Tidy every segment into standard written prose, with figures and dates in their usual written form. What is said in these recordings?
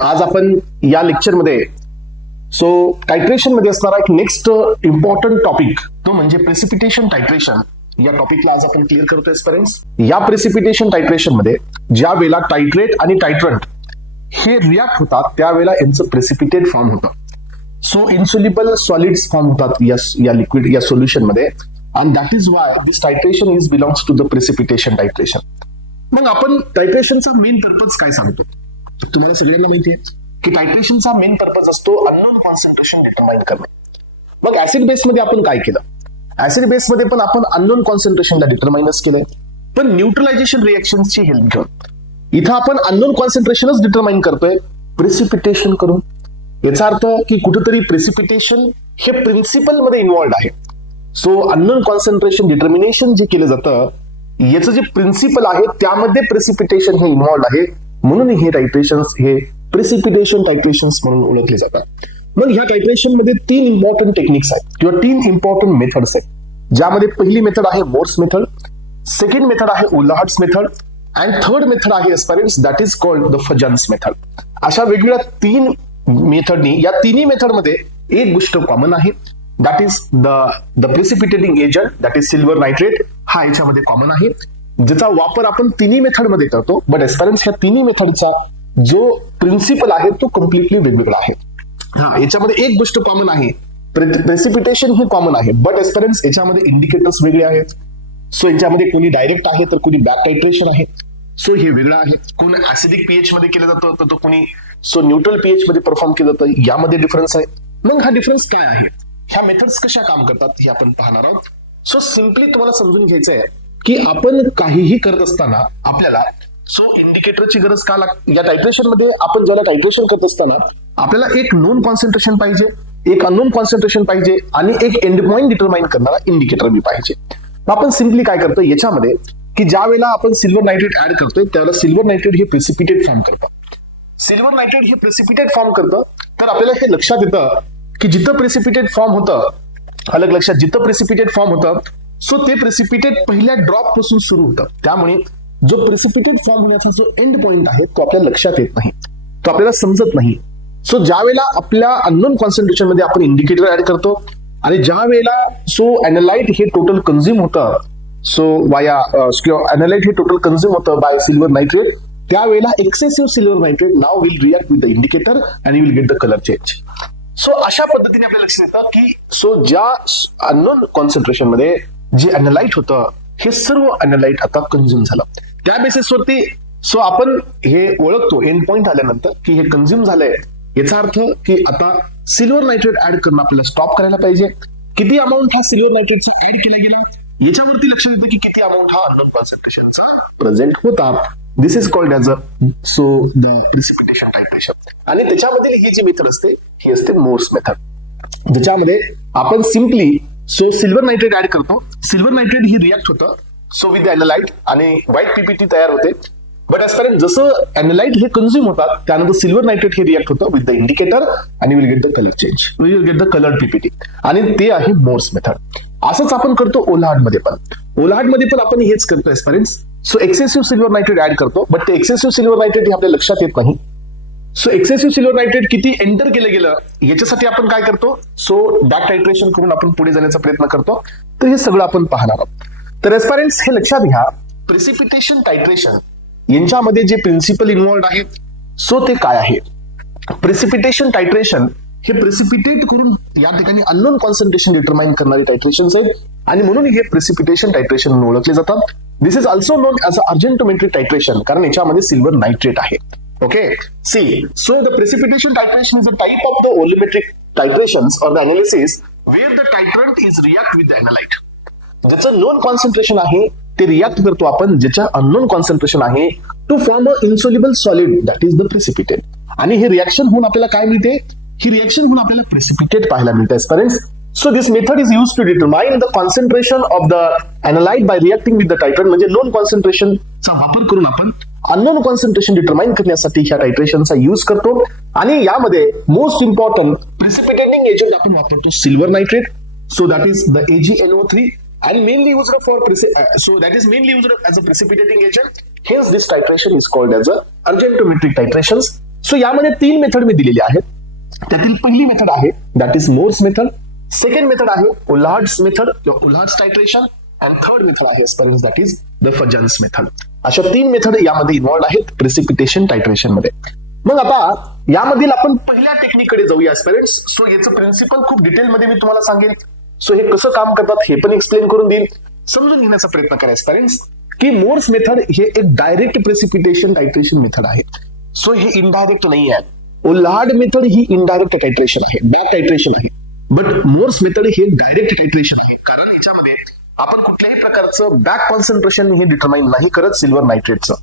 आज आपण या लेक्चरमध्ये टायट्रेशन मध्ये असणारा एक नेक्स्ट इम्पॉर्टंट टॉपिक तो म्हणजे प्रेसिपिटेशन टायट्रेशन. या टॉपिकला आज आपण क्लिअर करतोय स्टुडंट्स. या प्रेसिपिटेशन टायट्रेशन मध्ये ज्या वेळेला टायट्रेट आणि टायट्रंट हे रिॲक्ट होतात त्यावेळेला यांचं प्रेसिपिटेट फॉर्म होतं. सो इन्सोल्युबल सॉलिड्स फॉर्म होतात या लिक्विड या सोल्युशन मध्ये, and that is why this titration is belongs to the precipitation titration. मग आपण टायट्रेशनचा मेन पर्पज काय सांगतो? तुम्हाला सगळ्यांना माहिती आहे की टायट्रेशनचा मेन पर्पज असतो अननोन कॉन्सन्ट्रेशन डिटरमाइन करणे. मग ऍसिड बेस मध्ये आपण काय केलं? ऍसिड बेस मध्ये पण आपण अननोन कॉन्सन्ट्रेशनला डिटरमाइनच केलंय, पण न्यूट्रलायझेशन रिएक्शनची हेल्प घेऊन इथं आपण अननोन कॉन्सन्ट्रेशनच डिटरमाइन करतोय प्रेसिपिटेशन करून. याचा अर्थ की कुठेतरी प्रेसिपिटेशन हे प्रिन्सिपल मध्ये इन्व्हॉल्ड आहे. सो अननोन कॉन्सन्ट्रेशन डिटर्मिनेशन जे केलं जातं याचं जे प्रिन्सिपल आहे त्यामध्ये प्रेसिपिटेशन हे इन्व्हॉल्ड आहे, म्हणून हे टायट्रेशन हे प्रेसिपिटेशन टायट्रेशन्स म्हणून ओळखले जातात. मग ह्या टायट्रेशन मध्ये 3 इम्पॉर्टंट टेक्निक्स आहेत किंवा 3 इम्पॉर्टंट मेथड्स आहेत, ज्यामध्ये पहिली मेथड आहे मोर्स मेथड, सेकंड मेथड आहे Volhard's method and third method आहे aspirants that is called the Fajans method. अशा वेगवेगळ्या 3 मेथडनी या तिन्ही मेथडमध्ये एक गोष्ट कॉमन आहे, that is the precipitating agent that is silver nitrate. हा याच्यामध्ये कॉमन आहे, ज्याचा वापर आपण तिन्ही मेथडमध्ये करतो, बट एस्पेरेंट्स ह्या तिन्ही मेथडचा जो प्रिन्सिपल आहे तो कम्प्लिटली वेगवेगळा आहे. हा याच्यामध्ये एक गोष्ट कॉमन आहे, प्रेसिपिटेशन ही कॉमन आहे, बट एस्पेरेंट्स याच्यामध्ये इंडिकेटर्स वेगळे आहेत. सो याच्यामध्ये कोणी डायरेक्ट आहे तर कोणी बॅक टायट्रेशन आहे. सो हे वेगळं आहे. कोण ऍसिडिक पीएच मध्ये केलं जातं तर तो कोणी न्यूट्रल पीएच मध्ये परफॉर्म केलं जातं, यामध्ये डिफरन्स आहे. मग हा डिफरन्स काय आहे, ह्या मेथड्स कशा काम करतात हे आपण पाहणार आहोत. सो सिम्पली तुम्हाला समजून घ्यायचं आहे की आपण काहीही करत असताना आपल्याला इंडिकेटरची गरज का लागते. या टायट्रेशन मध्ये आपण ज्याला टायट्रेशन करत असताना आपल्याला एक नोन कॉन्सन्ट्रेशन पाहिजे, एक अननोन कॉन्सन्ट्रेशन पाहिजे आणि एक एंड पॉइंट डिटरमाइन करणारा इंडिकेटर बी पाहिजे. आपण सिम्पली काय करतो याच्यामध्ये की ज्या वेळेला आपण सिल्वर नायट्रेट ऍड करतोय त्यावेळेला सिल्वर नायट्रेट हे प्रेसिपिटेट फॉर्म करतं. सिल्वर नायट्रेट हे प्रेसिपिटेट फॉर्म करतं, तर आपल्याला हे लक्षात येतं की जिथं प्रेसिपिटेट फॉर्म होतं, अलग लक्षात, जिथं प्रेसिपिटेट फॉर्म होतं सो ते प्रेसिपिटेट पहिल्या ड्रॉप पासून सुरू होतं. त्यामुळे जो प्रेसिपिटेट फॉर्म होण्याचा जो एंड पॉइंट आहे तो आपल्याला लक्षात येत नाही, तो आपल्याला समजत नाही. सो ज्या वेळेला आपल्या अननोन कॉन्सन्ट्रेशन मध्ये आपण इंडिकेटर ऍड करतो आणि ज्या वेळेला एनालाइट हे टोटल कन्झ्युम होतं, एनालाइट हे टोटल कन्झ्युम होतं बाय सिल्वर नायट्रेट, त्यावेळेला excessive silver nitrate now will react with the indicator and you will get the colour change. So अशा पद्धतीने आपल्याला लक्षात येतं की ज्या अननोन कॉन्सन्ट्रेशन मध्ये जे एनालाइट होतं हे सर्व एनालाइट आता कन्झ्युम झालं. त्या बेसिसवरती आपण हे ओळखतो एंड पॉइंट आल्यानंतर की हे कन्झ्युम झालंय. याचा अर्थ की आता सिल्वर नायट्रेट ऍड करणं आपल्याला स्टॉप करायला पाहिजे. किती अमाऊंट हा सिल्वर नायट्रेटचा ऍड केला गेला याच्यावरती लक्षात येतं की किती अमाऊंट हा अननोन कॉन्सन्ट्रेशनचा प्रेझेंट होता. This is called as the precipitation titration. आणि त्याच्यामधील ही जी मेथड असते ही असते मोर्स मेथड, ज्याच्यामध्ये आपण सिम्पली सिल्वर नायट्रेट ऍड करतो. सिल्वर नायट्रेट ही रिॲक्ट होतं विथ द एनालाइट आणि व्हाईट पीपीटी तयार होते. बट एस्पेरेंट जसं एनालाइट हे कन्झ्युम होतात त्यानंतर सिल्वर नायट्रेट हे रिॲक्ट होतं विथ द इंडिकेटर आणि will get the colour change, will get the colour PPT, आणि ते आहे मोर्स मेथड. असंच आपण करतो ओलाहार्ट मध्ये पण. ओलाहार्ट मध्ये पण आपण हेच करतो aspirants. Excessive silver nitrate add करतो, बट ते एक्सेसिव्ह सिल्वर नायट्रेट हे आपल्या लक्षात येत नाही. एक्सेसिव्ह सिल्वर नायट्रेट किती एंटर केलं गेलं याच्यासाठी आपण काय करतो, बॅक टायट्रेशन करून आपण पुढे जाण्याचा प्रयत्न करतो. तर हे सगळं आपण पाहणार आहोत. तर एस्पेरेंट्स हे लक्षात घ्या, प्रेसिपिटेशन टायट्रेशन यांच्यामध्ये जे प्रिन्सिपल इन्व्हॉल्ड आहे ते काय आहे. प्रेसिपिटेशन टायट्रेशन हे प्रेसिपिटेट करून या ठिकाणी अननोन कॉन्सन्ट्रेशन डिटरमाइन करणारे टायट्रेशन्स आहेत आणि म्हणून हे प्रेसिपिटेशन टायट्रेशन म्हणून ओळखले जातात. दिस is also non as अर्जेंटोमेट्रिक titration, कारण याच्यामध्ये सिल्वर नायट्रेट आहे. Okay, see, so the precipitation titration is a type of the volumetric titrations or the analysis where the titrant is react with the analyte. ज्याचं known concentration आहे ते react करतो आपण ज्याच्या unknown concentration आहे to form a insoluble solid that is the precipitate. आणि हे reaction होऊन आपल्याला काय मिळते, ही रिॲक्शन होऊन आपल्याला प्रेसिपिटेट पाहायला मिळते students. So this method is used to determine the concentration of the analyte by reacting with the titrant. म्हणजे नोन कॉन्सन्ट्रेशन चा वापर करून आपण अननोन कॉन्सन्ट्रेशन डिटरमाइन करण्यासाठी ह्या टायट्रेशनचा यूज करतो. आणि यामध्ये मोस्ट इम्पॉर्टंट प्रेसिपिटेटिंग एजंट आपण वापरतो silver nitrate. So that is the AgNO3 and mainly used for that is mainly used as a precipitating agent. Hence this titration is called as a argentometric titrations. So यामध्ये 3 method मी दिलेली आहेत. त्यातील पहिली method आहे that is Mohr's method, second method आहे Volhard's method किंवा Volhard's titration, and third method आहे aspirants that is the Fajans method. अशा 3 मेथड यामध्ये इन्व्हॉल्ड आहेत प्रिसिपिटेशन टायट्रेशन मध्ये. मग आता यामधील आपण पहिल्या टेक्निककडे जाऊया एस्पेरेंट्स. सो याचं प्रिन्सिपल खूप डिटेलमध्ये मी तुम्हाला सांगेन. सो हे कसं काम करतात हे पण एक्सप्लेन करून देईन. समजून घेण्याचा प्रयत्न करा एस्पेरेंट्स की मोर्स मेथड हे एक डायरेक्ट प्रिसिपिटेशन टायट्रेशन मेथड आहे. सो हे इनडायरेक्ट नाही आहे. ओलार्ड मेथड ही इनडायरेक्ट टायट्रेशन आहे, बॅक टायट्रेशन आहे. बट मोर्स मेथड हे डायरेक्ट टायट्रेशन आहे, कारण याच्यामध्ये आपण कुठल्याही प्रकारचं बॅक कॉन्सन्ट्रेशन हे डिटरमाइन नाही करत सिल्वर नायट्रेटचं.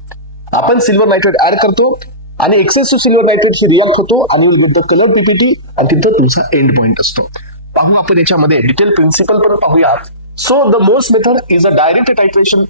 आपण सिल्वर नायट्रेट ऍड करतो आणि एक्सेसिव्ह सिल्वर नायट्रेटशी रिॲक्ट होतो आणि विथ द कलर पीपीटी आणि तिथं तुमचा एंड पॉइंट असतो. पाहू आपण याच्यामध्ये डिटेल प्रिन्सिपल पण पाहूया. So the Mohr's method is a direct titration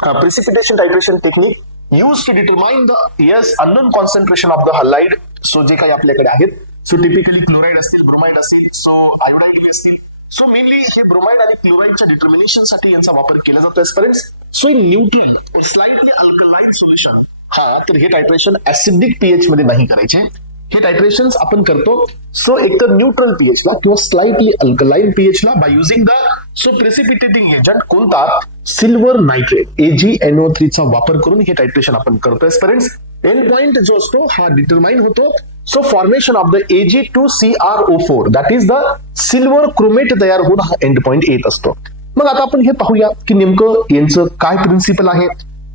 precipitation titration technique used to determine the unknown concentration of the halide. So जे काही आपल्याकडे आहेत, सो टिपिकली क्लोराइड असतील, ब्रोमाइड असतील, सो आयोडाइड असतील. सो मेनली हे ब्रोमाइड आणि क्लोराइडच्या डिटर्मिनेशन साठी यांचा वापर केला जातो aspirants. So in neutral slightly alkaline solution, हा तर हे टायट्रेशन ऍसिडिक पीएच मध्ये नाही करायचे. हे टायट्रेशन आपण करतो सो एकतर न्यूट्रल पीएच ला किंवा स्लाइटली अल्कलाइन पीएच ला by using the so precipitating agent कोणता, सिल्वर नायट्रेट AgNO3 चा वापर करून हे टायट्रेशन आपण करतो एस्पेरेंट्स. एंड पॉइंट जो असतो हा डिटरमाइन होतो. So formation of the Ag2CrO4 that is the silver chromate तयार होऊन हा एंड पॉइंट येत असतो. मग आता आपण हे पाहूया की नेमकं यांचं काय प्रिन्सिपल आहे.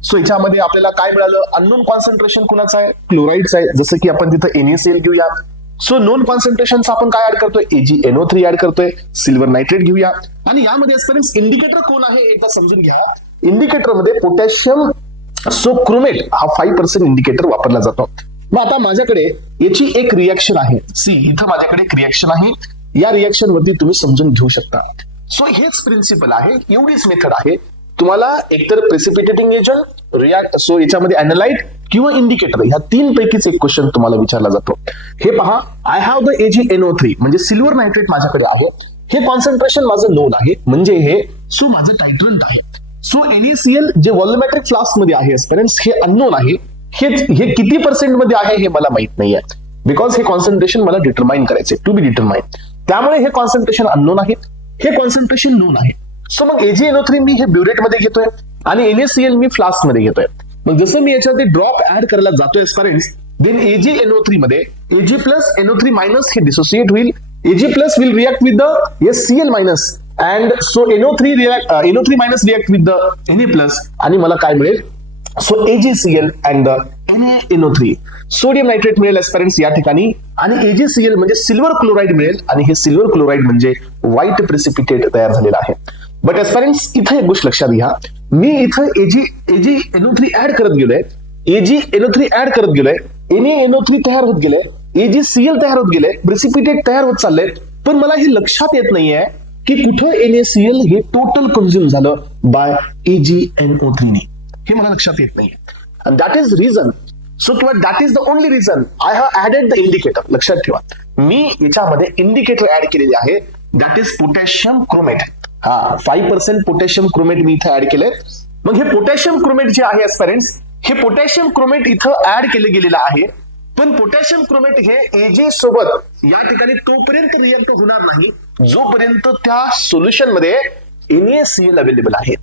सो याच्यामध्ये आपल्याला काय मिळालं, अननोन कॉन्सन्ट्रेशन कुणाचं आहे, क्लोराइडचं आहे. जसं की आपण तिथं NaCl घेऊया. सो नोन कॉन्सन्ट्रेशनचा आपण काय ऍड करतोय, AgNO3 ऍड करतोय. सिल्वर नायट्रेट घेऊया आणि यामध्ये एस्पेरेंट्स इंडिकेटर कोण आहे एकदा समजून घ्या. इंडिकेटर मध्ये पोटॅशियम सो क्रोमेट हा 5% इंडिकेटर वापरला जातो. मग आता माझ्याकडे याची एक रिएक्शन आहे. सी इथं माझ्याकडे एक रिएक्शन आहे. या रिएक्शन वरती तुम्ही समजून घेऊ शकता. सो हेच प्रिन्सिपल आहे, एवढीच मेथड आहे. तुम्हाला एकतर प्रेसिपिटेटिंग एजंट, रिॲक्ट सो याच्यामध्ये अॅनालाइट किंवा इंडिकेटर ह्या 3 पैकीच एक क्वेश्चन तुम्हाला विचारला जातो. हे पहा, आय हॅव द AgNO3 म्हणजे सिल्वर नायट्रेट माझ्याकडे आहे. हे कॉन्सन्ट्रेशन माझं नोन आहे, म्हणजे हे सो माझं टायट्रंट आहे. सो NaCl जे व्हॉल्यूमेट्रिक फ्लास्क मध्ये आहे एस्पेरेंट्स हे अननोन आहे. हे किती पर्सेंट मध्ये आहे हे मला माहित नाहीये, बिकॉज हे कॉन्सन्ट्रेशन मला डिटरमाइन करायचे, टू बी डिटरमाइन. त्यामुळे हे कॉन्सन्ट्रेशन अननोन आहे, हे कॉन्सन्ट्रेशन नोन आहे. सो मग AgNO3 मी हे ब्युरेट मध्ये घेतोय आणि NaCl मी फ्लास्क मध्ये घेतोय. मग जसं मी याच्यावरती ड्रॉप ऍड करायला जातोय एस्पेरेंट्स, देन AgNO3 मध्ये Ag प्लस NO3 मायनस हे डिसोसिएट होईल. Ag plus will react with the Cl minus and so NO3 minus react with the Na plus आणि मला काय मिळेल, so AgCl and the NaNO3 sodium nitrate मिळेल aspirants या ठिकाणी. आणि AgCl म्हणजे सिल्वर क्लोराइड मिळेल आणि हे सिल्वर क्लोराइड म्हणजे व्हाईट प्रेसिपिटेट तयार झालेला आहे. बट एस्पेरेंट्स इथं एक गोष्ट लक्षात घ्या, मी इथं AgNO3 ऍड करत गेलोय, AgNO3 ऍड करत गेलोय, NaNO3 तयार होत गेले, AgCl तयार होत गेले, प्रेसिपिटेट तयार होत चाललंय. पण मला हे लक्षात येत नाहीये की कुठं NaCl हे टोटल कंझ्युम झालं बाय AgNO3 ने, हे मला लक्षात येत नाहीये. And that is reason, so किंवा that is the only reason I have added the indicator. लक्षात ठेवा, मी याच्यामध्ये इंडिकेटर ऍड केलेले आहे, दॅट इज पोटॅशियम क्रोमेट. हा 5% पोटॅशियम क्रोमेट मी इथं ऍड केलंय. मग हे पोटॅशियम क्रोमेट जे आहे एस्पेरेंट्स, हे पोटॅशियम क्रोमेट इथं ऍड केलं गेलेलं आहे. पण पोटॅशियम क्रोमेट हे Ag सोबत या ठिकाणी तोपर्यंत रिएक्ट होणार नाही जोपर्यंत त्या सोल्युशन मध्ये NaCl अवेलेबल आहे.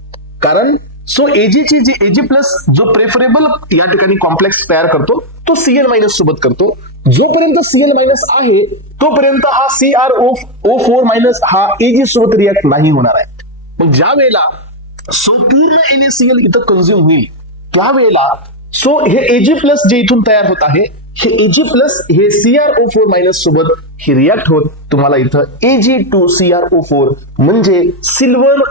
कारण सो Ag प्लस जो प्रेफरेबल या ठिकाणी कॉम्प्लेक्स तयार करतो तो Cl मायनस सोबत करतो. जोपर्यंत Cl मायनस आहे तोपर्यंत हा CrO4 मायनस हा Ag सोबत रिॲक्ट नाही होणार आहे. मग ज्या वेळेला सो पूर्ण NaCl इथं कंझ्युम होईल त्यावेळेला सो हे Ag प्लस जे इथून तयार होत आहे, हे Ag प्लस हे CrO4 मायनस सोबत हे रिॲक्ट होत तुम्हाला इथं Ag2CrO4 म्हणजे सिल्वर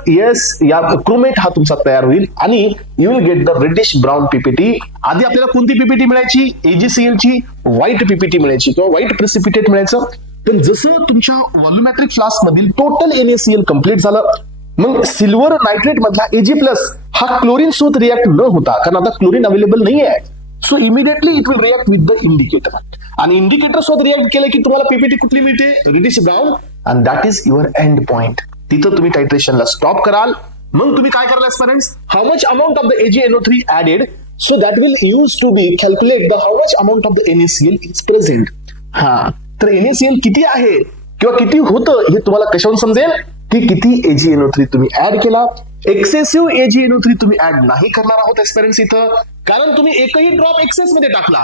या क्रोमेट हा तुमचा तयार होईल आणि you will get the reddish brown PPT. आधी आपल्याला कोणती पीपीटी मिळायची, AgCl ची व्हाईट पीपीटी मिळायची किंवा व्हाईट प्रेसिपिटेट मिळायचं. पण जसं तुमच्या व्हॉल्यूमेट्रिक फ्लास्क मधील टोटल NaCl कम्प्लीट झालं, मग सिल्वर नायट्रेट मधला Ag प्लस हा क्लोरीन सोबत रिॲक्ट न होता, कारण आता क्लोरीन अवेलेबल नाही आहे. So immediately it will react with the indicator आणि इंडिकेटर सोबत रिॲक्ट केलं की तुम्हाला पीपीटी कुठली मिळते, reddish brown, and that is your end point. तिथं तुम्ही टायट्रेशनला स्टॉप कराल. मग तुम्ही काय कराल aspirants, how much amount of the AgNO3 added, so that will use to be calculate the how much amount of the NaCl is present. हा, तर NaCl किती आहे किंवा किती होतं हे तुम्हाला कशावरून समजेल की किती AgNO3 तुम्ही ऍड केला. एक्सेसिव्ह AgNO3 तुम्ही ऍड नाही करणार आहोत एस्पिरंट्स इथं, कारण तुम्ही एकही ड्रॉप एक्सेस मध्ये टाकला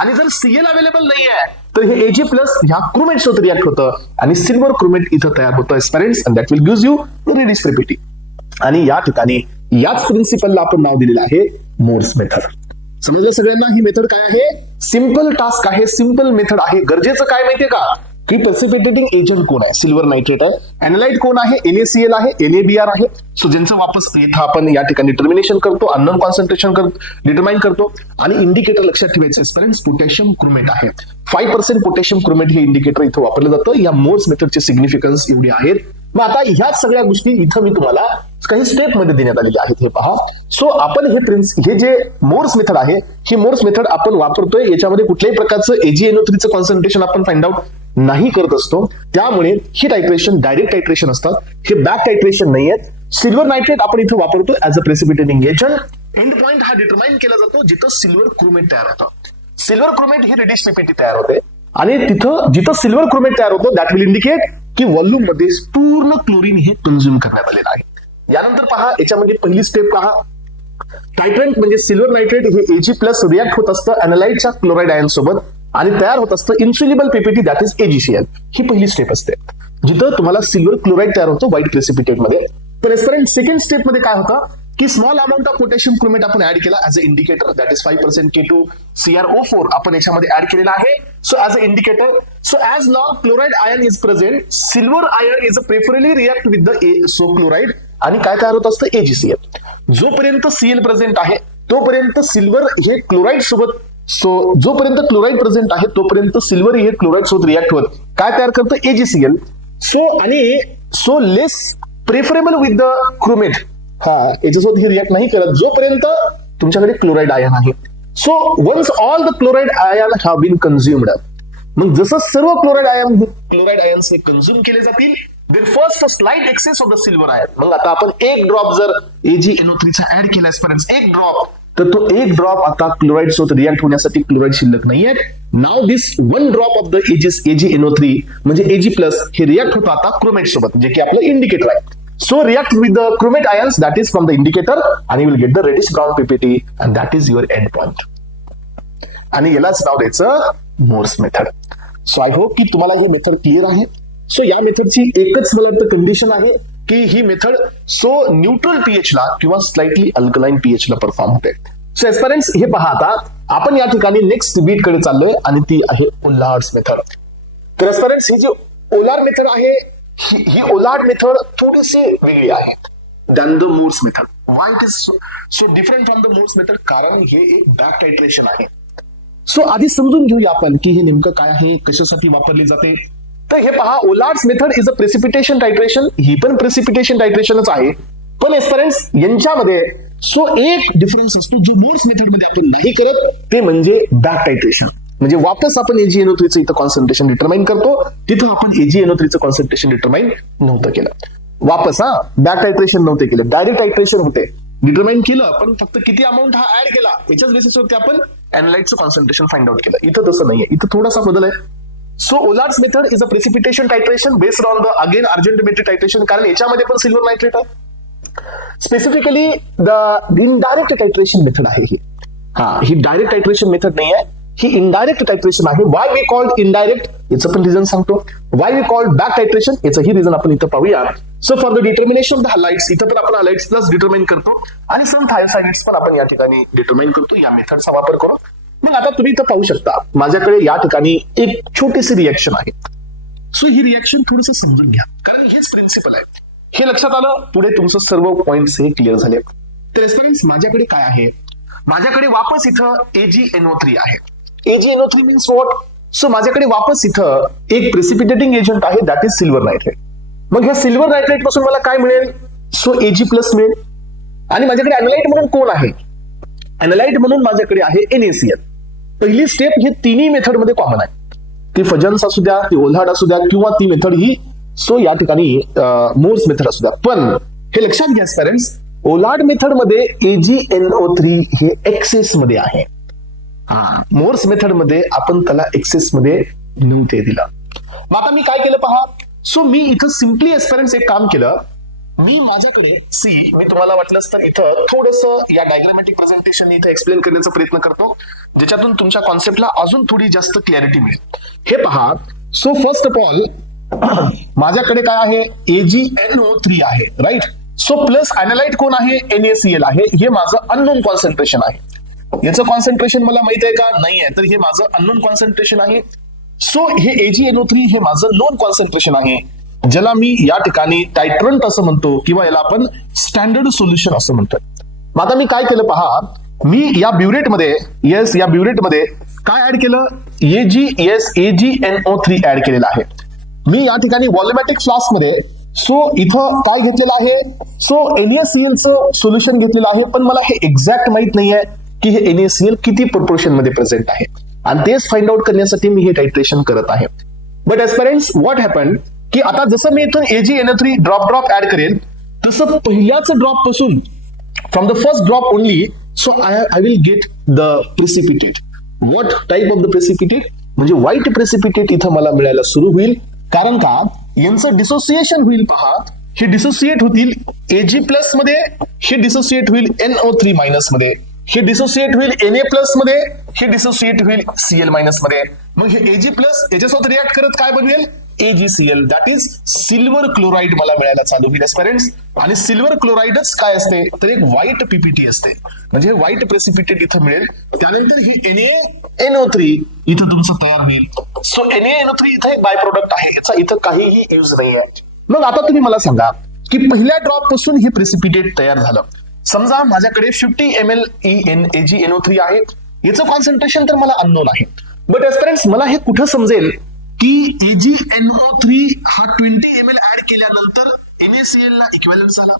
आणि जर Cl अवेलेबल नाही आहे तर हे Ag प्लस ह्या क्रोमेट सोबत रिॲक्ट होतं आणि सिल्वर क्रोमेट इथं तयार होतं aspirants, and that will gives you reddish precipitate. आणि या ठिकाणी याच प्रिन्सिपलला आपण नाव दिलेलं आहे मोर्स मेथड. समजलं सगळ्यांना? ही मेथड काय आहे? सिंपल टास्क आहे, सिंपल मेथड आहे. गरजेचं काय माहितीये का की प्रेसिपिटेटिंग एजंट कोण आहे? सिल्वर नायट्रेट आहे. एनालाइट कोण आहे? NaCl आहे, NaBr आहे. सो ज्यांचं वापस इथं आपण या ठिकाणी डिटर्मिनेशन करतो, अननोन कॉन्सन्ट्रेशन डिटरमाइन करतो. आणि इंडिकेटर लक्षात ठेवायचं एस्पिरंट्स पोटॅशियम क्रोमेट आहे. 5% पोटॅशियम क्रोमेट हे इंडिकेटर इथं वापरलं जातं. या मोर्स मेथडचे सिग्निफिकन्स एवढे आहेत. मग आता ह्या सगळ्या गोष्टी इथं मी तुम्हाला काही स्टेप मध्ये देण्यात आलेल्या आहेत, हे पहा. सो आपण हे जे मोर्स मेथड आहे, ही मोर्स मेथड आपण वापरतोय. याच्यामध्ये कुठल्याही प्रकारचं AgNO3 चं कॉन्सन्ट्रेशन आपण फाइंड आउट नाही करत असतो. त्यामुळे ही टायट्रेशन डायरेक्ट टायट्रेशन असतात, हे बॅक टायट्रेशन नाही आहेत. सिल्वर नायट्रेट आपण इथं वापरतो as a precipitating agent. End point हा डिटरमाइन केला जातो जिथं सिल्वर क्रोमेट तयार होतं. सिल्वर क्रोमेट ही रेडिश पीपीटी तयार होते आणि तिथं जिथं सिल्वर क्रोमेट तयार होतो दॅट विल इंडिकेट की व्हॉल्यूम मध्ये पूर्ण क्लोरीन हे कन्झ्युम करण्यात आलेलं आहे. यानंतर पहा, याच्यामध्ये पहिली स्टेप पहा. टायट्रेंट म्हणजे सिल्वर नायट्रेट हे Ag प्लस रिॲक्ट होत असतं एनालाइटच्या क्लोराइड आयन सोबत आणि तयार होत असतं insoluble PPT that is AgCl. ही पहिली स्टेप असते जिथं तुम्हाला सिल्वर क्लोराइड तयार होतो व्हाईट प्रेसिपिटेट मध्ये. तर एस्पिरंट सेकंड स्टेप मध्ये काय होतं की small amount of potassium chromate आपण ऍड केला as a indicator that is 5% K2CrO4 आपण याच्यामध्ये ऍड केलेला आहे. So as a indicator, so as long chloride ion is present silver ion is preferably react with the so chloride आणि काय तयार होत असतं AgCl. जोपर्यंत Cl प्रेझेंट आहे तोपर्यंत सिल्वर हे क्लोराइड सोबत, सो जोपर्यंत क्लोराइड प्रेझेंट आहे तोपर्यंत सिल्वर हे क्लोराइड सोबत रिॲक्ट होत काय तयार करतं AgCl. सो आणि so less preferable with the chromate, हा याच्यासोबत हे रिॲक्ट नाही करत जोपर्यंत तुमच्याकडे क्लोराइड आयन आहे. So once all the chloride ion have been consumed, मग जसं सर्व क्लोराइड आयन्स हे कन्झ्युम केले जातील then first a slight excess of the silver ion. मग आता आपण एक ड्रॉप जर AgNO3 चा ऍड केला एस्पिरंट्स, एक ड्रॉप, तर तो एक ड्रॉप आता क्लोराइड सोबत रिॲक्ट होण्यासाठी क्लोराइड शिल्लक नाहीये. Now this one drop of the AgNO3 म्हणजे Ag प्लस हे रिॲक्ट होतं आता क्रोमेट सोबत, जे की आपलं इंडिकेटर आहे. So react with the chromate ions that is from the indicator आणि will get the reddish brown PPT and that is your end point. आणि यालाच नाव द्यायचं Mohr's method. So I hope की तुम्हाला ही मेथड क्लिअर आहे. सो या मेथडची एकच मला वाटतं कंडिशन आहे की ही मेथड सो न्यूट्रल पीएच ला किंवा स्लाइटली अल्कलाइन पीएच ला परफॉर्म होते. सो एस्पिरंट्स हे पहा, आता आपण या ठिकाणी नेक्स्ट बीट कडे चाललोय आणि ती आहे ओलार्ड्स मेथड. तर एस्पिरंट्स ही जी ओलार्ड मेथड आहे ही ओलार्ड मेथड थोडीशी वेगळी आहे than the Mohr's method. Why it is so different from the Mohr's method? कारण हे एक बॅक टायट्रेशन आहे. सो आधी समजून घेऊया आपण की हे नेमकं काय आहे, कशासाठी वापरले जाते. तर हे पहा, ओलार्ड्स मेथड इज अ प्रेसिपिटेशन टायट्रेशन. ही पण प्रेसिपिटेशन टायट्रेशनच आहे, पण एस्पिरंट्स यांच्यामध्ये सो एक डिफरन्स असतो जो मोर्स मेथड मध्ये आपण नाही करत, ते म्हणजे बॅक टायट्रेशन. म्हणजे वापस आपण AgNO3 चं इथं कॉन्सन्ट्रेशन डिटरमाइन करतो, तिथं आपण AgNO3 चं कॉन्सन्ट्रेशन डिटरमाइन नव्हतं केलं. वापस बॅक टायट्रेशन नव्हते केलं, डायरेक्ट टायट्रेशन होते. डिटरमाइन केलं पण फक्त किती अमाऊंट हा ऍड केला याच्याच बेसिसवरती आपण एनालाइटचं कॉन्सन्ट्रेशन फाइंड आउट केलं. इथं तसं नाहीये, इथं थोडासा बदल आहे. So Volhard's method is a precipitation titration based on the again argentometric titration, कारण याच्यामध्ये पण सिल्वर नायट्रेट आहे. Specifically the indirect titration method आहे ही. ही डायरेक्ट टायट्रेशन मेथड नाही आहे, ही इनडायरेक्ट टायट्रेशन आहे. वाय वी कॉल्ड इनडायरेक्ट याचं पण रिझन सांगतो. Why we called back titration याचं ही रिझन आपण इथं पाहूया. So for the determination of the halides, इथं पण आपण हलाइट्स प्लस डिटरमाइन करतो आणि सम थायोसाइड्स पण आपण या ठिकाणी डिटरमाइन करतो या मेथडचा वापर करून. मग आता तुम्ही इथं पाहू शकता माझ्याकडे या ठिकाणी एक छोटीशी रिएक्शन आहे. सो ही रिएक्शन थोडंसं समजून घ्या, कारण हेच प्रिन्सिपल आहे. हे लक्षात आलं, पुढे तुमचं सर्व पॉइंट्स हे क्लिअर झाले. तर एस्पिरंट्स माझ्याकडे काय आहे, माझ्याकडे वापस इथं AgNO3 आहे. AgNO3 means what? सो माझ्याकडे वापस इथं एक प्रेसिपिटेटिंग एजंट आहे दॅट इज सिल्वर नायट्रेट. मग ह्या सिल्वर नायट्रेट पासून मला काय मिळेल? सो Ag प्लस मिळेल. आणि माझ्याकडे एनालाइट म्हणून कोण आहे? एनालाइट म्हणून माझ्याकडे आहे NaCl. पहिली स्टेप ही तिन्ही मेथड मध्ये कॉमन आहे, ती फजन्स असू द्या, ती ओलार्ड असू द्या किंवा ती मेथड ही सो या ठिकाणी मोर्स मेथड असू द्या. पण हे लक्षात घ्या पेरेंट्स ओलार्ड मेथड मध्ये AgNO3 हे एक्सेस मध्ये आहे. मोर्स मेथड मध्ये आपण त्याला एक्सेस मध्ये नव्हते दिलं. मग आता मी काय केलं पहा. सो मी इथं सिम्पली एस्पेरेंट्स एक काम केलं. मी माझ्याकडे मी तुम्हाला वाटलंच तर इथं थोडंसं या डायग्रामॅटिक प्रेझेंटेशन इथं एक्सप्लेन करण्याचा प्रयत्न करतो, ज्याच्यातून तुमच्या कॉन्सेप्टला अजून थोडी जास्त क्लॅरिटी मिळेल. हे पहा. सो फर्स्ट ऑफ ऑल माझ्याकडे काय आहे, AgNO3 आहे, राईट. सो प्लस अॅनालाइट कोण आहे, NaCl आहे. हे माझं अननोन कॉन्सन्ट्रेशन आहे. याचं कॉन्सन्ट्रेशन मला माहित आहे का, नाही आहे, तर हे माझं अननोन कॉन्सन्ट्रेशन आहे. सो हे AgNO3 हे माझं नोन कॉन्सन्ट्रेशन आहे, ज्याला मी या ठिकाणी टायट्रंट असं म्हणतो किंवा याला आपण स्टँडर्ड सोल्युशन असं म्हणतो. मग आता मी काय केलं पहा. मी या ब्युरेटमध्ये या ब्युरेटमध्ये काय ऍड केलं, AgNO3 ऍड केलेलं आहे. मी या ठिकाणी व्हॉल्युमॅटिक फ्लास्क मध्ये सो इथं काय घेतलेलं आहे, सो NaCl चं सोल्युशन घेतलेलं आहे. पण मला हे एक्झॅक्ट माहित नाहीये की हे NaCl किती प्रोपोर्शन मध्ये प्रेझेंट आहे, आणि तेच फाइंड आउट करण्यासाठी मी हे टायट्रेशन करत आहे. बट एस्पेरेंट्स व्हॉट हॅपन की आता जसं मी इथून AgNO3 ड्रॉप ऍड करेल, तसं पहिल्याच ड्रॉप पासून from the first drop only, so I will get the precipitate. What type of the precipitate, म्हणजे व्हाईट प्रेसिपिटेट इथं मला मिळायला सुरू होईल. कारण का, यांचं डिसोसिएशन होईल पहा. हे डिसोसिएट होतील Ag प्लस मध्ये, हे डिसोसिएट होईल NO3 मायनस मध्ये, हे डिसोसिएट होईल Na प्लस मध्ये, हे डिसोसिएट होईल Cl मायनस मध्ये. मग हे Ag प्लस याच्यासोबत रिॲक्ट करत काय बनवेल, AgCl, that is silver chloride मला मिळायला चालू होईल एस्पेरेंट्स. आणि सिल्वर क्लोराईडच काय असते, तर एक व्हाईट PPT असते, म्हणजे व्हाईट प्रेसिपिटेट इथं मिळेल. त्यानंतर ही NaNO3 इथं तुमचं तयार होईल. सो NaNO3 इथं एक बाय प्रोडक्ट आहे, याचा इथं काहीही यूज नाही आहे. मग आता तुम्ही मला सांगा की पहिल्या ड्रॉप पासून हे प्रेसिपिटेट तयार झालं. समजा माझ्याकडे 50 ml AgNO3 आहे, याचं कॉन्सन्ट्रेशन तर मला अननोन आहे. बट एस्पेरेंट्स मला हे कुठं समजेल की AgNO3 हा 20 ml ऍड केल्यानंतर NaCl ला इक्विव्हॅलन्स झाला,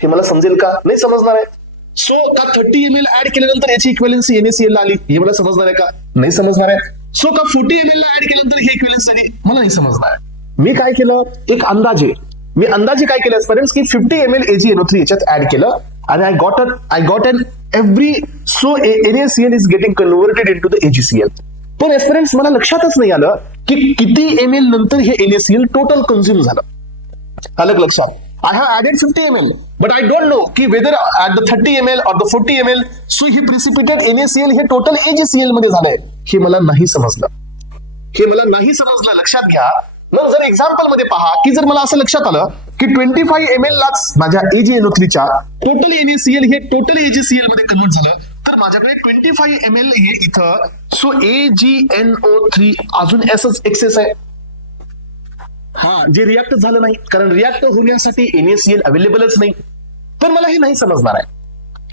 हे मला समजेल का, नाही समजणार आहे. सो का 30 ml ऍड केल्यानंतर याची इक्विव्हॅलन्सी NaCl ला आली, हे मला समजणार आहे का, नाही समजणार आहे. सो का 40 ml ला ऍड केल्यानंतर ही इक्विव्हॅलन्स आली, मला नाही समजणार आहे. मी काय केलं, एक अंदाजे काय केलं एस्पेरेंट्स की 50 ml AgNO3 याच्यात ऍड केलं, आणि I got an every, so NaCl is getting converted into the AgCl. पण एस्पेरेंट्स मला लक्षातच नाही आलं की किती ml नंतर हे NaCl टोटल कंझ्युम झालं. आलं लक्षात, I have added 50 ml, but I don't know की whether at the 30 ml or the 40 ml, so he precipitate NaCl हे टोटल AgCl मध्ये झालंय, हे मला नाही समजलं. लक्षात घ्या. मग जर एक्झाम्पल मध्ये पहा की जर मला असं लक्षात आलं की 25 ml लाच माझ्या AgNO3 च्या टोटल NaCl हे टोटल AgCl मध्ये कन्वर्ट झालं, तर माझ्याकडे 25 ml हे इथं, सो AgNO3 अजून असंच एक्सेस आहे. जे रिॲक्ट झालं नाही, कारण रिॲक्ट होण्यासाठी NaCl अवेलेबलच नाही. तर मला हे नाही समजणार आहे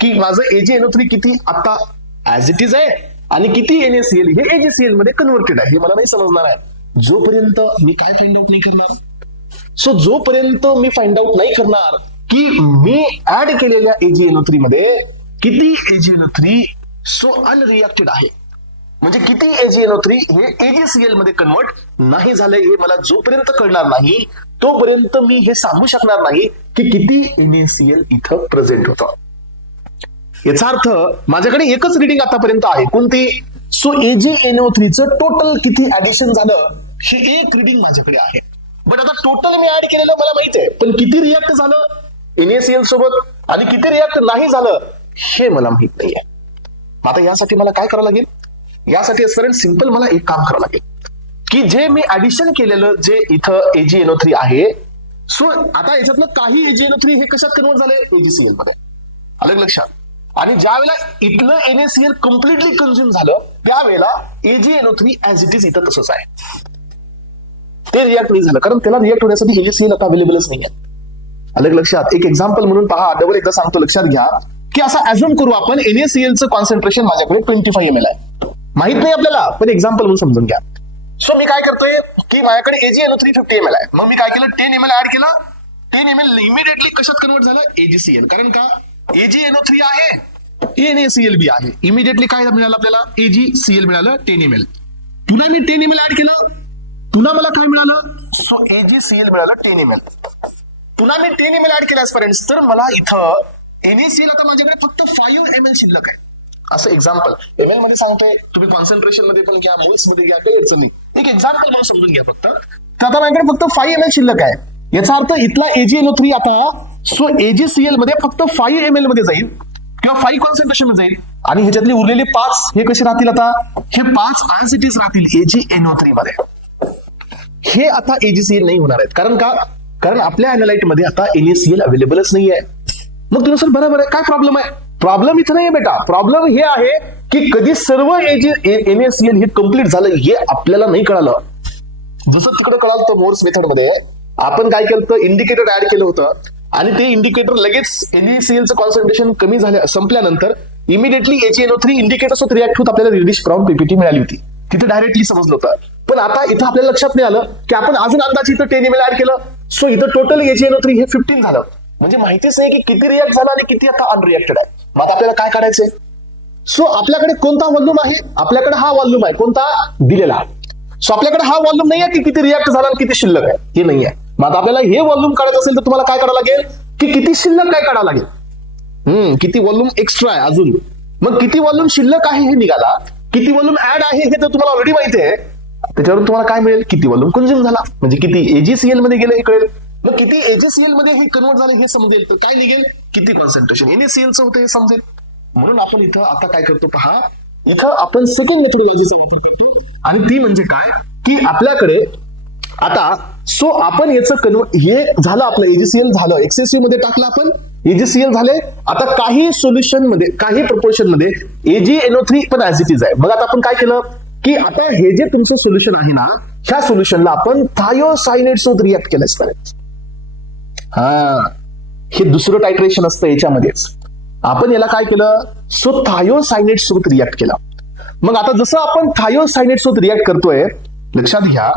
की माझं AgNO3 किती आता ऍज इट इज आहे आणि किती NaCl हे AgCl मध्ये कन्वर्टेड आहे, हे मला नाही समजणार आहे जोपर्यंत मी काय फाइंड आउट नाही करणार. सो जोपर्यंत मी फाइंड आउट नाही करणार की मी ऍड केलेल्या AgNO3 मध्ये किती AgNO3 सो अनरिएक्टेड आहे, म्हणजे किती AgNO3 हे AgCl मध्ये कन्वर्ट नाही झालंय, हे मला जोपर्यंत कळणार नाही तोपर्यंत मी हे सांगू शकणार नाही की किती NaCl इथं प्रेझेंट होतं. याचा अर्थ माझ्याकडे एकच रिडिंग आतापर्यंत आहे, कोणती, सो AgNO3 चं टोटल किती ऍडिशन झालं हे एक रिडिंग माझ्याकडे आहे. बट आता टोटल मी ऍड केलेलं मला माहित आहे, पण किती रिॲक्ट झालं NaCl सोबत आणि किती रिॲक्ट नाही झालं हे मला माहित नाहीये. आता यासाठी मला काय करावं लागेल, यासाठी एस्पेरेंट सिंपल मला एक काम करावं लागेल की जे मी ऍडिशन केलेलं जे इथं AgNO3 आहे, सो आता याच्यातलं काही AgNO3 हे कशात कन्वर्ट झालंय, AgCl मध्ये. आलं लक्षात. आणि ज्या वेळेला इथलं NaCl कम्प्लिटली कंझ्युम झालं त्यावेळेला AgNO3 ऍज इट इज इथं तसंच आहे, ते रिॲक्ट नाही झालं, कारण त्याला रिॲक्ट होण्यासाठी NaCl आता अवेलेबलच नाही आहे. आलं लक्षात. एक एक्झाम्पल म्हणून पहा, डबल एकदा सांगतो, लक्षात घ्या की असं अझ्युम करू आपण NaCl चं कॉन्सन्ट्रेशन माझ्याकडे 25 ml आहे, माहित नाही आपल्याला, पण एक्झाम्पल म्हणून समजून घ्या. सो मी काय करतोय की माझ्याकडे AgNO3 50 ml आहे, मग मी काय केलं 10 ml ऍड केला. 10 ml इमिडिएटली कशात कन्वर्ट झालं, AgCl, कारण का AgNO3 आहे NaCl बी आहे, इमिडिएटली काय मिळालं आपल्याला, AgCl मिळालं 10 ml. पुन्हा मी 10 ml ऍड केलं, पुन्हा मला काय मिळालं, सो AgCl मिळालं 10 ml. पुन्हा मी 10 ml ऍड केल्यास पर्यंत तर मला इथं NaCl आता माझ्याकडे फक्त 5 ml शिल्लक आहे. असं एक्झाम्पल ml मध्ये सांगतोय, तुम्ही कॉन्सन्ट्रेशन मध्ये पण घ्या, मोल्स मध्ये घ्या, काही अडचण नाही. एक एक्झाम्पल मला समजून घ्या फक्त. तर आता माझ्याकडे फक्त 5 ml शिल्लक आहे. याचा अर्थ इथला AgNO3 आता सो AgCl मध्ये फक्त 5 ml मध्ये जाईल किंवा 5 कॉन्सन्ट्रेशन मध्ये जाईल, आणि ह्याच्यातले उरलेले 5 हे कसे राहतील? आता हे 5 ऍज इट इज राहतील AgNO3 मध्ये. हे आता AgCl नाही होणार आहेत. कारण का? कारण आपल्या एनालाइट मध्ये आता NaCl अवेलेबलच नाही आहे. मग तुम्ही सर बरोबर आहे, काय प्रॉब्लेम आहे? प्रॉब्लेम इथं नाही बेटा. प्रॉब्लेम हे आहे की कधी सर्व NaCl हे कम्प्लीट झालं हे आपल्याला नाही कळालं. जसं तिकडे कळालं तर मोर्स मेथड मध्ये आपण काय केलं तर इंडिकेटर ऍड केलं होतं, आणि ते इंडिकेटर लगेच NaCl चं कॉन्सन्ट्रेशन कमी झालं संपल्यानंतर इमिडिएटली AgNO3 इंडिकेटर सोबत रिॲक्ट होत आपल्याला रिडिश ब्राउन पीपीटी मिळाली होती. तिथे डायरेक्टली समजलं होतं. पण आता इथं आपल्याला लक्षात नाही आलं की आपण अजून अंदाजे इथं 10 ml ऍड केलं. सो इथं टोटल AgNO3 हे 15 झालं. म्हणजे माहितीच नाही की किती रिॲक्ट झाला आणि किती आता अनरिॲक्टेड आहे. मग आता आपल्याला काय करायचंय? सो आपल्याकडे कोणता व्हॉल्यूम आहे? आपल्याकडे हा व्हॉल्यूम आहे. कोणता? दिलेला. सो आपल्याकडे हा व्हॉल्यूम नाही आहे की किती रिॲक्ट झाला आणि किती शिल्लक आहे, हे नाही आहे. मग आता आपल्याला हे व्हॉल्यूम काढायचं असेल तर तुम्हाला काय करावं लागेल की किती शिल्लक काय काढावं लागेल. किती व्हॉल्यूम एक्स्ट्रा आहे अजून. मग किती व्हॉल्यूम शिल्लक आहे हे निघाला, किती व्हॉल्यूम ऍड आहे हे तर तुम्हाला ऑलरेडी माहिती आहे. त्याच्यावरून तुम्हाला काय मिळेल? किती व्हॉल्यूम कंझ्युम झाला, म्हणजे किती AgCl मध्ये गेलं हे कळेल. मग किती AgCl मध्ये हे कन्वर्ट झालं हे समजेल. तर काय निघेल? किती कॉन्सन्ट्रेशन NaCl चं होतं हे समजेल. म्हणून आपण इथं आता काय करतो पहा, इथं आपण सेकंड मेथडॉलॉजी करतो, आणि ती म्हणजे काय की आपल्याकडे आता सो आपण याचं कन्वर्ट हे झालं, आपलं AgCl झालं, एक्सेसिव्ह मध्ये टाकलं आपण, AgCl झाले. आता काही सोल्युशन मध्ये काही प्रपोर्शन मध्ये AgNO3 पण ऍज इट इज आहे. मग आता आपण काय केलं की आता हे जे तुमचं सोल्युशन आहे ना, ह्या सोल्युशनला आपण थायोसायनेट सोबत रिॲक्ट केलं. हे दुसरं टायट्रेशन असतं याच्यामध्येच. आपण याला काय केलं? सो थायोसायनेट सोबत रिॲक्ट केला. मग आता जसं आपण थायोसायनेट सोबत रिॲक्ट करतोय, लक्षात घ्या,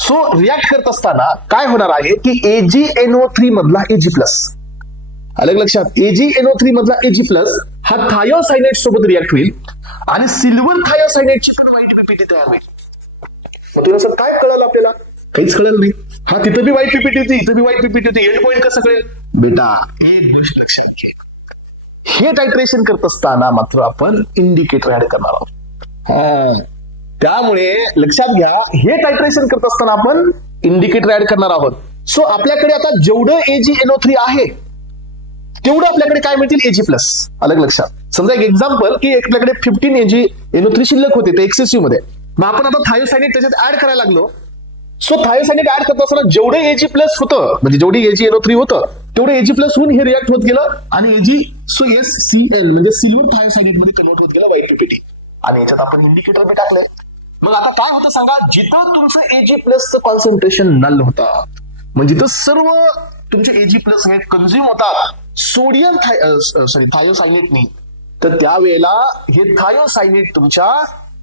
सो रिॲक्ट करत असताना काय होणार आहे की AgNO3 मधला Ag+, अलग लक्षात, AgNO3 मधला Ag+ हा थायोसायनेट सोबत रिॲक्ट होईल आणि सिल्वर थायोसायनेटची पण व्हाईट पीपीटी तयार होईल. मग तुला सर काय कळलं? आपल्याला काहीच कळलं नाही. हा तिथं बी व्हाईट पीपीटी होती, इथं बी व्हाईट पीपीटी होती. एंड पॉईंट कसं कळेल? बेटा एक गोष्ट लक्षात घे, हे टायट्रेशन करत असताना मात्र आपण इंडिकेटर ऍड करणार आहोत. त्यामुळे लक्षात घ्या, हे टायट्रेशन करत असताना आपण इंडिकेटर ऍड करणार आहोत. सो आपल्याकडे आता जेवढं AgNO3 आहे तेवढं आपल्याकडे काय मिळतील? Ag+. अलग लक्षात. समजा एक एक्झाम्पल की आपल्याकडे 15 AgNO3 शिल्लक होते ते एक्सेसिव्ह मध्ये. मग आपण आता थायोसायनेट त्याच्यात ऍड करायला लागलो. सो थायोसायनेट ऍड करत असताना जेवढे Ag+ होतं, म्हणजे जेवढी AgNO3 होतं तेवढे Ag+ होऊन हे रिॲक्ट होत गेलं आणि SCl म्हणजे सिल्वर थायोसायनेट मध्ये कन्वर्ट होत गेला व्हाईट पीपीटी, आणि याच्यात आपण इंडिकेटर बी टाकलं. मग आता काय होतं सांगा? जिथं तुमचं Ag+ कॉन्सन्ट्रेशन नल होतं, म्हणजे जिथं सर्व तुमचे Ag+ हे कंझ्युम होतात सोडियम थायोसायनेटनी, तर त्यावेळेला हे थायोसायनेट तुमच्या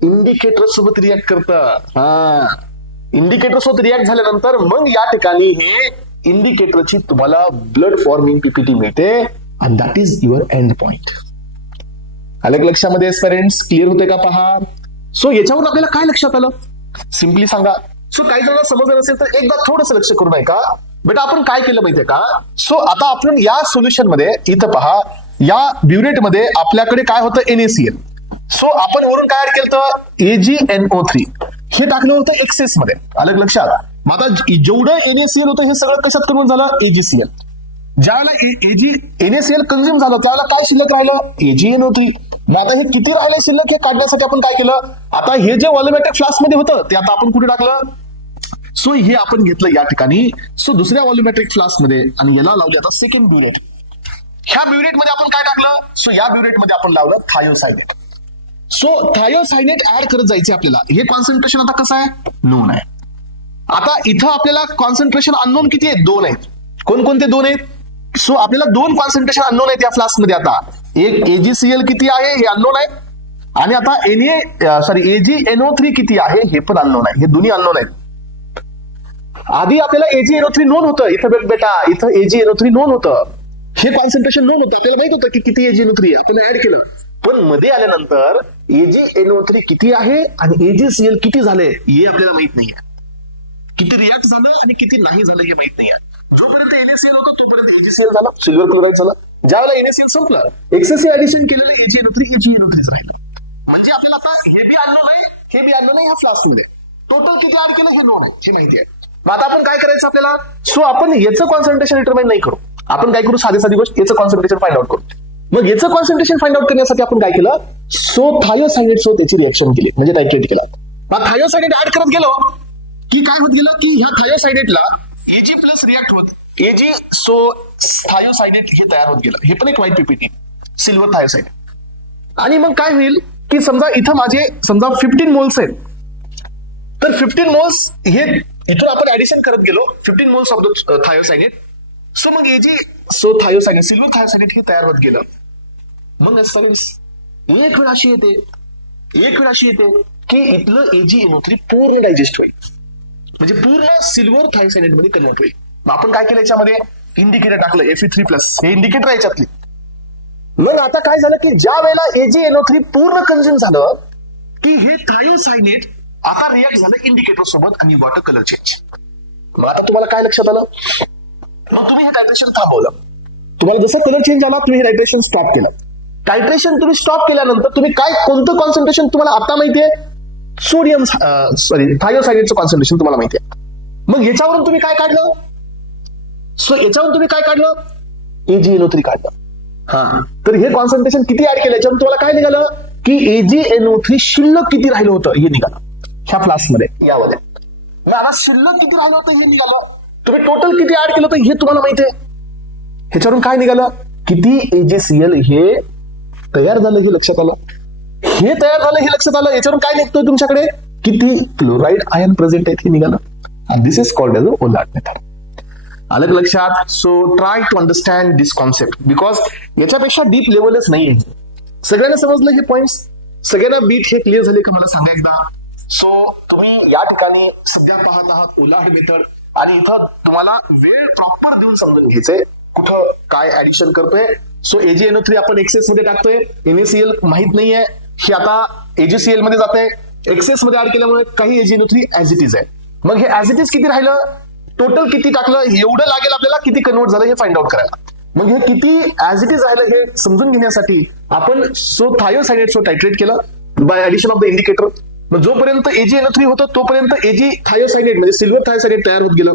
इंडिकेटर सोबत रिॲक्ट करतं. इंडिकेटर सोबत रिॲक्ट झाल्यानंतर मग या ठिकाणी हे इंडिकेटरची तुम्हाला ब्लड फॉर्मिंग पीपीटी मिळते, आणि that is your end point. अलग लक्षामध्ये पेरेंट्स क्लिअर होते का पहा. सो याच्यावर आपल्याला काय लक्षात आलं? सिम्पली सांगा. सो काही जणांना समजलं नसेल तर एकदा थोडंसं लक्ष करून ऐका बेटा. आपण काय केलं माहितीये का? सो आता आपण या सोल्युशन मध्ये इथं पहा, या ब्युरेट मध्ये आपल्याकडे काय होतं? NaCl. सो आपण वरून काय ऍड केलं तर AgNO3 हे टाकलं होतं एक्सेस मध्ये. अलग लक्षात. मग आता जेवढं NaCl होतं हे सगळं कशात कन्वर्ट झालं? AgCl. ज्यावेळेला NaCl कंझ्युम झालं त्यावेळेला काय शिल्लक राहिलं? AgNO3. मग आता हे किती राहिले शिल्लक हे काढण्यासाठी आपण काय केलं? आता हे जे व्हॉल्यूमेट्रिक फ्लास्क मध्ये होतं ते आता आपण कुठे टाकलं? सो हे आपण घेतलं या ठिकाणी, सो दुसऱ्या व्हॉल्यूमेट्रिक फ्लास्क मध्ये, आणि याला लावले आता सेकंड ब्युरेट. ह्या ब्युरेट मध्ये आपण काय टाकलं? सो या ब्युरेट मध्ये आपण लावलं थायोसायनेट. सो थायोसायनेट ऍड करत जायचे आपल्याला. हे कॉन्सन्ट्रेशन आता कसं आहे? नोन आहे. आता इथं आपल्याला कॉन्सन्ट्रेशन अननोन किती आहेत? 2 आहेत. कोणकोणते 2 आहेत? सो आपल्याला 2 कॉन्सन्ट्रेशन अननोन आहेत या फ्लास्क मध्ये. आता एक AgCl किती आहे हे अननोन आहे, आणि आता AgNO3 किती आहे हे पण अननोन आहे. हे दोन्ही अननोन आहेत. आधी आपल्याला AgNO3 नोन होतं. इथं बेटा इथं AgNO3 नोन होतं, हे कॉन्सन्ट्रेशन नोन होतं. आपल्याला माहित होतं की किती AgNO3 आपण ऍड केलं. पण मध्ये आल्यानंतर AgNO3 किती आहे आणि AgCl किती झाले हे आपल्याला माहित नाहीये. किती रिॲक्ट झालं आणि किती नाही झालं हे माहित नाहीये. जोपर्यंत NaCl होतं तोपर्यंत AgCl झाला, सिल्वर क्लोराईड झाला. ज्यावेळेला NaCl संपलं एक्सेसिव्ह ऍडिशन केलेलं AgNO3 राहिलं. म्हणजे आपल्याला आता हे बी आणलं नाही ह्या फ्लास्कमध्ये. टोटल किती ऍड केलं हे नोन आहे, हे माहिती आहे. मग आता आपण काय करायचं आपल्याला, सो आपण याचं कॉन्सन्ट्रेशन डिटरमाइन नाही करू, आपण काय करू, साधी गोष्ट याचं कॉन्सन्ट्रेशन फाइंड आउट करू. मग याचं कॉन्सन्ट्रेशन फाइंड आउट करण्यासाठी आपण काय केलं, सो थायोसायनेट सोबत त्याची रिएक्शन केली, म्हणजे टायट्रेट केला. मग थायोसायनेट ऍड करत गेलो की काय होत गेलं की ह्या थायोसायनेटला Ag प्लस रिॲक्ट होत Ag सो थायोसायनेट हे तयार होत गेलं. हे पण एक व्हाईट पीपीटी सिल्वर थायोसायनेट. आणि मग काय होईल की समजा इथं माझे समजा 15 मोल्स आहेत, तर 15 मोल्स हे इथून आपण ऍडिशन करत गेलो 15 moles of the thiocyanate. So मग Ag so thiocyanate silver thiocyanate हे तयार होत गेलं. मग एक वेळ अशी येते की इथलं AgNO3 पूर्ण डायजेस्ट होईल, म्हणजे पूर्ण सिल्वर थायोसायनेट मध्ये कन्वर्ट होईल. मग आपण काय केलं, याच्यामध्ये इंडिकेटर टाकलं Fe3+, हे इंडिकेटर आहे याच्यातली. मग आता काय झालं की ज्या वेळेला AgNO3 पूर्ण कन्झ्युम झालं की हे थायोसायनेट आता रिॲक्ट झालं इंडिकेटर सोबत आणि गॉट अ कलर चेंज. मग आता तुम्हाला काय लक्षात आलं, मग तुम्ही हे टायट्रेशन थांबवलं. तुम्हाला जसं कलर चेंज आला तुम्ही हे टायट्रेशन स्टॉप केलं. टायट्रेशन तुम्ही स्टॉप केल्यानंतर तुम्ही काय कोणतं कॉन्सन्ट्रेशन तुम्हाला आता माहितीये, सोडियम थायोसायनेटचं कॉन्सन्ट्रेशन तुम्हाला माहितीये. मग याच्यावरून तुम्ही काय काढलं, सो याच्यावरून तुम्ही काय काढलं, AgNO3 काढलं. हा, तर हे कॉन्सन्ट्रेशन किती ऍड केलं, याच्यावरून तुम्हाला काय निघालं की AgNO3 शिल्लक किती राहिलं होतं हे निघालं ह्या फ्लास्कमध्ये यामध्ये. मग आता शिल्लक किती राहिलं होतं हे निघालं, तुम्ही टोटल किती ऍड केलं होतं हे तुम्हाला माहिती आहे. ह्याच्यावरून काय निघालं, किती AgCl हे तयार झालं हे लक्षात आलं. हे तयार झालं हे लक्षात आलं. याच्यावरून काय निघतोय तुमच्याकडे, किती क्लोराइड आयन प्रेझेंट आहेत हे निघालं. This is called as a Volhard method. अलग लक्षात. So try to understand this concept because याच्यापेक्षा डीप लेवलच नाहीये. सगळ्यांना समजलं हे पॉइंट्स, सगळ्यांना बीट हे क्लिअर झाले का मला सांगा एकदा. सो तुम्ही या ठिकाणी सध्या पाहत आहात ओलार्ड मेथड, आणि इथं तुम्हाला वेळ प्रॉपर देऊन समजून घ्यायचंय कुठं काय ऍडिशन करतोय. सो AgNO3 आपण एक्सेस मध्ये टाकतोय, NaCl माहित नाहीये, हे आता AgCl मध्ये जाते. एक्सेस मध्ये ऍड केल्यामुळे काही AgNO3 ऍज इट इज आहे. मग हे ऍज इट इज किती राहिलं, टोटल किती टाकलं, एवढं लागेल आपल्याला किती कन्वर्ट झालं हे फाइंड आउट करायला. मग हे किती ऍज इट इज राहिलं हे समजून घेण्यासाठी आपण सो थायोसायनेट सो टायट्रेट केलं bye addition of the indicator. मग जोपर्यंत AgNO3 होतं तोपर्यंत Ag थायोसायनेट म्हणजे सिल्वर थायोसायनेट तयार होत गेलं,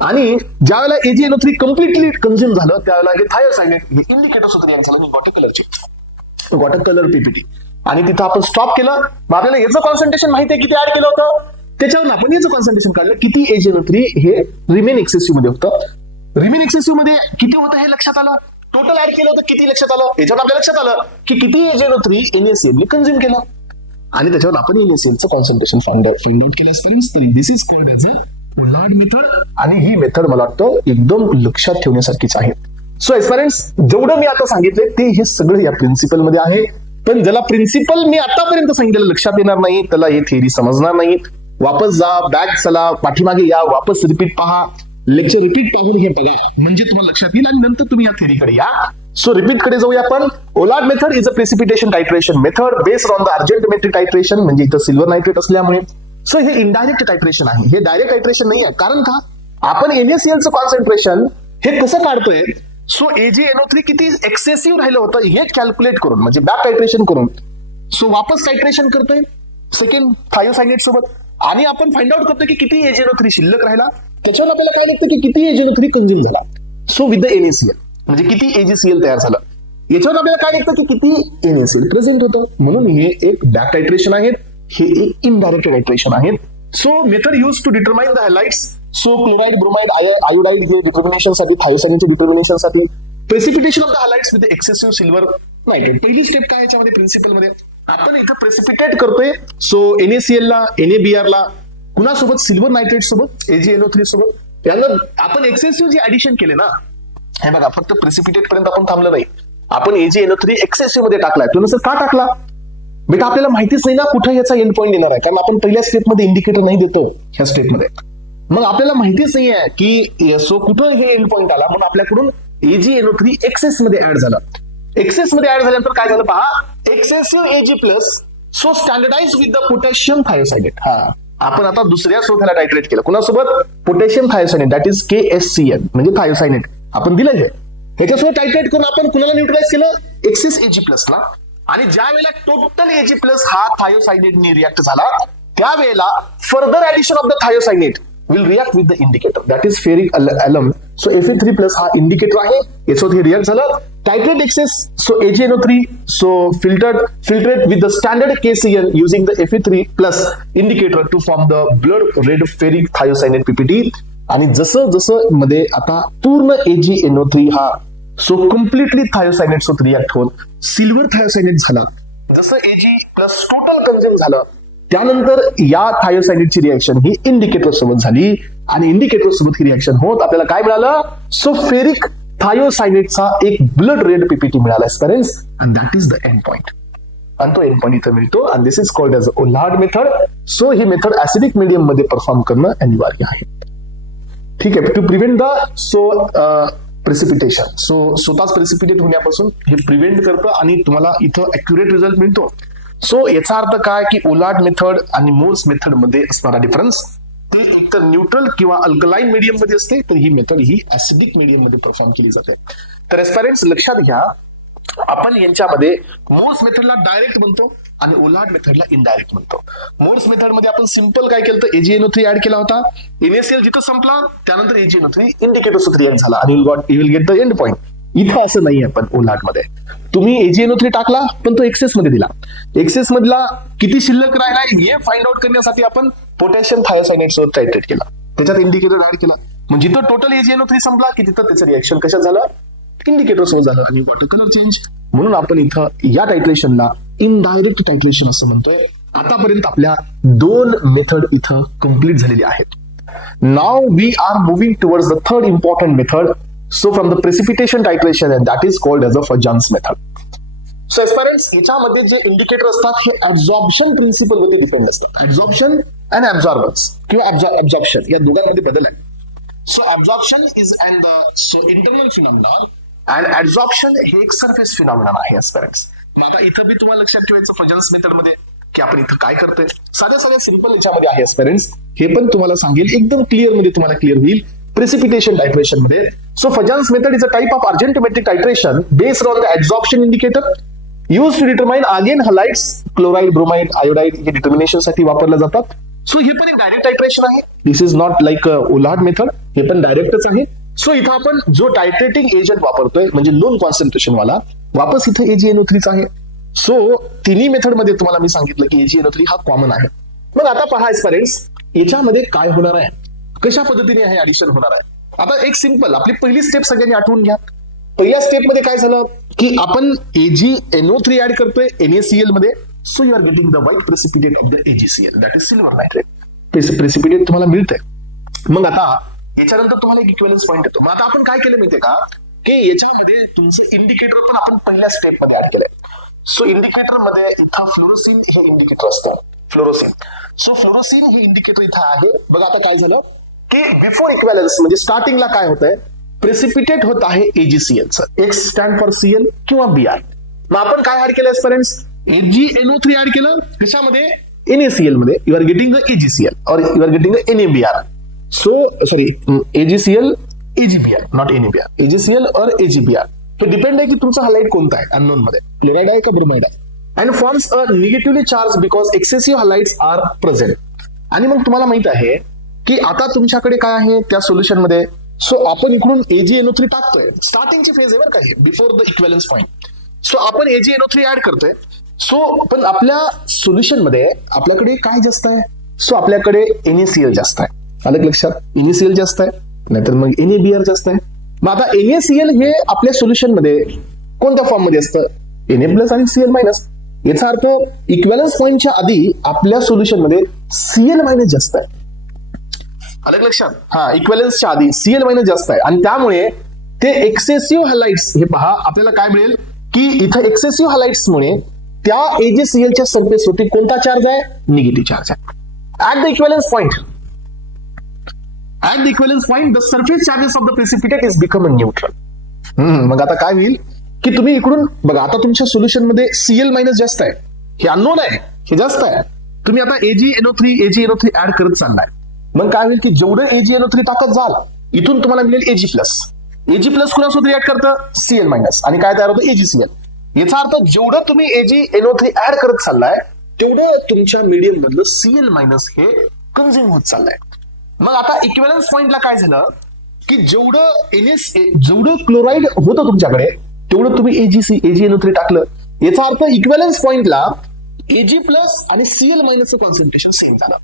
आणि ज्या वेळेला AgNO3 कम्प्लिटली कन्झ्युम झालं त्यावेळेला हे थायोसायनेट हे इंडिकेटर सुद्धा रिॲक्ट झालं गॉट अ कलर पीपीटी. आणि तिथं आपण स्टॉप केलं. मग आपल्याला याचं कॉन्सन्ट्रेशन माहिती आहे किती ऍड केलं होतं, त्याच्यावर आपण याचं कॉन्सन्ट्रेशन काढलं किती AgNO3 हे रिमेन एक्सेसिव्ह मध्ये होतं. रिमेन एक्सेसिव्ह मध्ये किती होतं हे लक्षात आलं. टोटल ऍड केलं होतं किती लक्षात आलं, याच्यावर आपल्याला लक्षात आलं की किती AgNO3 NaCl कन्झ्युम केलं, आणि त्याच्यावर आपण NaClचं कॉन्सन्ट्रेशन फाइंड आउट केलं. This is called as a Volhard method, आणि ही मेथड मला वाटतं एकदम लक्षात ठेवण्यासारखीच आहे. सो एस्पिरंट्स, जेवढं मी आता सांगितलंय ते हे सगळं या प्रिन्सिपल मध्ये आहे. पण ज्याला प्रिन्सिपल मी आतापर्यंत सांगितलेलं लक्षात येणार नाही त्याला हे थिअरी समजणार नाही. वापस जा, बॅक चला, पाठीमागे या, वापस रिपीट पहा, लेक्चर रिपीट पाहून हे बघा, म्हणजे तुम्हाला लक्षात येईल आणि नंतर तुम्ही या थिअरीकडे या. सो रिपीट कडे जाऊया आपण. Volhard method is a precipitation titration method based on the argentometric titration, म्हणजे इथं सिल्वर नायट्रेट असल्यामुळे. सो हे इनडायरेक्ट टायट्रेशन आहे, हे डायरेक्ट टायट्रेशन नाही आहे. कारण का, आपण NaClचं कॉन्सन्ट्रेशन हे कसं काढतोय, सो AgNO3 किती एक्सेसिव्ह राहिलं होतं हे कॅल्क्युलेट करून, म्हणजे बॅक टायट्रेशन करून, सो वापस टायट्रेशन करतोय सेकंड थायोसायनेट सोबत, आणि आपण फाइंड आउट करतोय की किती AgNO3 शिल्लक राहिला. त्याच्यावर आपल्याला काय निघतं की किती AgNO3 कन्झ्युम झाला, सो विथ द NaCl म्हणजे किती AgCl तयार झालं. याच्यावर आपल्याला काय निघतं की किती NaCl प्रेझेंट होतं. म्हणून हे एक बॅक टायट्रेशन आहे, हे एक इनडायरेक्ट टायट्रेशन आहे. So method use to determine the halides. So chloride, bromide, iodide हे डिटर्मिनेशन साठी, थायोसायनेटच्या डिटर्मिनेशन साठी, precipitation of the halides with excessive silver nitrate. पहिली स्टेप काय याच्यामध्ये प्रिन्सिपल मध्ये आपण इथं प्रेसिपिटेट करतोय. सो NaCl ला, NaBr ला, कुणासोबत, सिल्वर नायट्रेट सोबत, AgNO3 सोबत, याला आपण एक्सेसिव्ह जे ऍडिशन केले ना, हे बघा फक्त प्रेसिपिटेट पर्यंत आपण थांबलं नाही, आपण AgNO3 एक्सेसिव्ह मध्ये टाकलाय. तो नसं का टाकला बेटा, आपल्याला माहितीच नाही ना कुठं याचा एंड पॉईंट येणार आहे, कारण आपण पहिल्या स्टेपमध्ये इंडिकेटर नाही देतो ह्या स्टेपमध्ये. मग आपल्याला माहितीच नाही आहे की सो कुठं हे एंड पॉईंट आला, म्हणून आपल्याकडून AgNO3 एक्सेस मध्ये ऍड झाला. एक्सेस मध्ये ऍड झाल्यानंतर काय झालं पहा, excessive Ag plus, so standardize with the potassium thiocyanate. हा, आपण आता दुसऱ्या सोबत टायट्रेट केलं, कुणासोबत, potassium thiocyanate, that is KSCl म्हणजे थायोसायनेट आपण दिलं हे. ह्याच्यासोबत टायट्रेट करून आपण कुणाला न्यूट्रलाइज केलं, एक्सेस एजी प्लस ला. आणि ज्या वेळेला टोटल एजी प्लस हा थायोसायनेटने रिॲक्ट झाला, त्यावेळेला further addition of the thiocyanate will react with the indicator, that is ferric alum. So Fe3 plus हा indicator आहे, याच्यावर हे रिॲक्ट झालं. Titrate excess, so AgNO3, so filtrate with the standard KCl using the Fe3 plus indicator to form the blood red ferric thiocyanate PPT. आणि जसं जसं मध्ये आता पूर्ण AgNO3 हा सो कम्प्लिटली थायोसायनेट सोबत रिॲक्ट होऊन सिल्वर थायोसायनेट झाला. जसं Ag प्लस टोटल कन्झ्युम झालं, त्यानंतर या थायोसायनेटची रिॲक्शन ही इंडिकेटर सोबत झाली आणि इंडिकेटर सोबत ही रिॲक्शन होत आपल्याला काय मिळालं, सो फेरिक थायोसायनेटचा एक ब्लड रेड पीपीटी मिळाला स्पेरेंट्स, and that is the end point. आणि तो एंड पॉइंट इथं मिळतो आणि this is called as Volhard method. So ही मेथड ऍसिडिक मीडियम मध्ये परफॉर्म करणं अनिवार्य आहे. ठीक आहे, to prevent the precipitation. So स्वतःच प्रेसिपिटेट होण्यापासून हे प्रिव्हेंट करतं आणि तुम्हाला इथं अॅक्युरेट रिझल्ट मिळतो. सो याचा अर्थ काय की ओलार्ड मेथड आणि मोर्स मेथड मध्ये असणारा डिफरन्स, ती एकतर न्यूट्रल किंवा अल्कलाइन मीडियम मध्ये असते, तर ही मेथड ही ऍसिडिक मीडियम मध्ये परफॉर्म केली जाते. तर एस्पेरेंट्स लक्षात घ्या, आपण यांच्यामध्ये मोर्स मेथडला डायरेक्ट म्हणतो आणि ओलार्ड मेथडला इनडायरेक्ट म्हणतो. मोर्स मेथड मध्ये आपण सिंपल काय केलं, तर AgNO3 ऍड केला होता, NaCl जिथं संपला त्यानंतर AgNO3 इंडिकेटर सोबत रिॲक्ट झाला आणि you will get the end point. इथं असं नाहीये. पण ओलार्ड मध्ये तुम्ही AgNO3 टाकला पण तो एक्सेस मध्ये दिला, एक्सेस मधला किती शिल्लक राहिला हे फाइंड आउट करण्यासाठी आपण पोटॅशियम थायोसायनेट सोबत टायट्रेट केला, त्याच्यात इंडिकेटर ऍड केला, म्हणजे जिथं टोटल AgNO3 संपला की तिथं त्याचं रिॲक्शन कशात झालं, इंडिकेटर सोबत झालं आणि वॉटर कलर चेंज. म्हणून आपण इथं या टायट्रेशनला इनडायरेक्ट टायट्रेशन असं म्हणतोय. आतापर्यंत आपल्या 2 मेथड इथं कम्प्लीट झालेली आहेत. Now we are moving towards the third important method, so from the precipitation titration, and that is called as a Fajans method. So aspirants, याच्यामध्ये जे इंडिकेटर असतात हे ऍब्झॉर्प्शन प्रिन्सिपल वरती डिपेंड असतात. ऍब्झॉर्प्शन अँड ऍब्झॉर्बन्स किंवा absorption या दोघांमध्ये बदल आहे. So absorption is and internal phenomenon and absorption हे एक सरफेस फिनॉमिनॉन आहे एस्पिरंट्स. मग आता इथं बी तुम्हाला लक्षात ठेवायचं फजन्स मेथड मध्ये की आपण इथं काय करतोय, साध्या सिंपल याच्यामध्ये आहे एस्पिरंट्स. हे पण तुम्हाला सांगेल एकदम क्लिअर मध्ये, तुम्हाला क्लिअर होईल precipitation titration मध्ये. So Fajans method is a type of argentometric titration based on the adsorption indicator used to determine again halides, chloride, bromide, iodide हे डिटर्मिनेशन साठी वापरले जातात. सो हे पण एक डायरेक्ट टायट्रेशन आहे. दिस इज नॉट लाईक ओलार्ड मेथड, हे पण डायरेक्टच आहे. सो इथं आपण जो टायट्रेटिंग एजंट वापरतोय म्हणजे लोन कॉन्सन्ट्रेशन वाला, वापस इथं AgNO3 आहे. सो तिन्ही मेथड मध्ये तुम्हाला मी सांगितलं की AgNO3 हा कॉमन आहे. मग आता पहा स्टुडंट्स, याच्यामध्ये काय होणार आहे, कशा पद्धतीने हे ऍडिशन होणार आहे. आता एक सिंपल आपली पहिली स्टेप सगळ्यांनी आठवून घ्या. पहिल्या स्टेप मध्ये काय झालं की आपण AgNO3 ऍड करतोय NaCl मध्ये. So you are getting the white precipitate of the AgCl, that is silver nitrate. Precipitate तुम्हाला मिळतंय. मग आता याच्यानंतर तुम्हाला एक इक्विव्हॅलन्स पॉईंट येतो. मग आता आपण काय केलं माहितीये का, की याच्यामध्ये तुमचं इंडिकेटर पण आपण पहिल्या स्टेप मध्ये ऍड केलंय. सो इंडिकेटर मध्ये इथं फ्लोरोसिन हे इंडिकेटर असतं, फ्लोरोसिन. सो फ्लोरोसिन हे इंडिकेटर इथं आहे. बघा आता काय झालं की बिफोर इक्विव्हॅलन्स म्हणजे स्टार्टिंगला काय होतंय, प्रेसिपिटेट होत आहे AgCl चं, X स्टँड फॉर Cl किंवा Br. मग आपण काय ऍड केलं एस्पिरंट्स, AgNO3 ऍड केलं कशामध्ये, NaCl मध्ये. You are getting the AgCl और you are getting the NaBr. So sorry AgCl AgBr not NaBr, AgCl और AgBr. हे डिपेंड आहे की तुमचा हलाइड कोणता आहे, अननोन मध्ये क्लोराइड आहे का ब्रोमाइड आहे. And forms a negatively charge because excessive halides are present. आणि मग तुम्हाला माहित आहे की आता तुमच्याकडे काय आहे त्या सोल्युशन मध्ये. सो आपण इकडून AgNO3 टाकतोय, स्टार्टिंगची फेज आहे बरं का, before the equivalence point. So आपण AgNO3 ऍड करतोय. सो पण आपल्या सोल्युशन मध्ये आपल्याकडे काय जास्त आहे, सो आपल्याकडे NaCl जास्त आहे. आलं लक्षात, NaCl जास्त आहे, नाहीतर मग NaBr जास्त आहे. मग आता NaCl हे आपल्या सोल्युशन मध्ये कोणत्या फॉर्म मध्ये असतं, Na+ आणि Cl-. याचा अर्थ इक्विव्हॅलन्स पॉईंटच्या आधी आपल्या सोल्युशन मध्ये Cl- जास्त आहे. आलं लक्षात, हा इक्विव्हॅलन्सच्या आधी Cl- जास्त आहे आणि त्यामुळे ते एक्सेसिव्ह हलाइड्स, हे पहा आपल्याला काय मिळेल की इथं एक्सेसिव्ह हलाइड्स मुळे त्या AgClच्या सरफेस वरती कोणता चार्ज आहे, निगेटिव्ह चार्ज आहे. At the equivalence point the surface charges of the precipitate is become a neutral. मग आता काय होईल की तुम्ही इकडून बघा, आता तुमच्या सोल्युशन मध्ये Cl- जास्त आहे, हे अननोन आहे, हे जास्त आहे. तुम्ही आता AgNO3 ऍड करत चाललाय. मग काय होईल की जेवढं AgNO3 टाकत जाल इथून तुम्हाला मिळेल Ag+. एजी प्लस कुणासोबत रिॲक्ट करतं सीएल मायनस आणि काय तयार होतं एजीसीएल. याचा अर्थ जेवढं तुम्ही AgNO3 ऍड करत चाललाय तेवढं तुमच्या मीडियम मधलं सीएल मायनस हे कन्झ्युम होत चाललंय. मग आता इक्विव्हॅलन्स पॉइंटला काय झालं की जेवढं क्लोराईड होतं तुमच्याकडे तेवढं तुम्ही AgNO3 टाकलं. याचा अर्थ इक्विव्हॅलन्स पॉइंटला Ag प्लस आणि सीएल मायनसचं कॉन्सन्ट्रेशन सेम झालं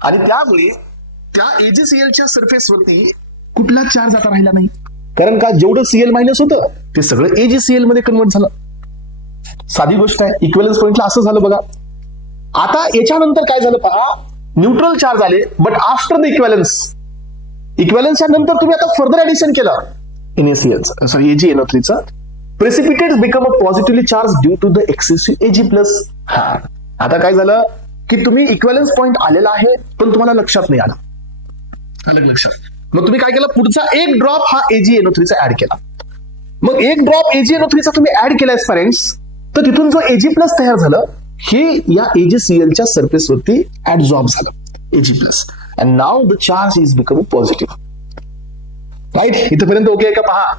आणि त्यामुळे त्या AgClच्या सरफेसवरती कुठला चार्ज आता राहिला नाही. कारण का जेवढं सीएल मायनस होतं ते सगळं AgCl मध्ये कन्वर्ट झालं. साधी गोष्ट आहे. इक्विव्हॅलन्स पॉइंटला असं झालं बघा. आता याच्यानंतर काय झालं पहा, न्यूट्रल चार्ज आले बट आफ्टर द इक्विव्हॅलन्सच्या नंतर तुम्ही आता फर्दर ऍडिशन केलं AgNO3चं precipitates become a positively charge due to the excessive Ag plus. आता काय झालं की तुम्ही इक्विव्हॅलन्स पॉइंट आलेला आहे पण तुम्हाला लक्षात नाही आला. मग तुम्ही काय केलं, पुढचा एक ड्रॉप हा AgNO3चा ऍड केला. मग एक ड्रॉप AgNO3चा तुम्ही ऍड केला फ्रेंड्स, तर तिथून जो Ag प्लस तयार झालं हे या AgClच्या सरफेसवरती ऍब्झॉर्ब झालं Ag plus and now the charge is become positive. Right, इथपर्यंत ओके आहे का पहा.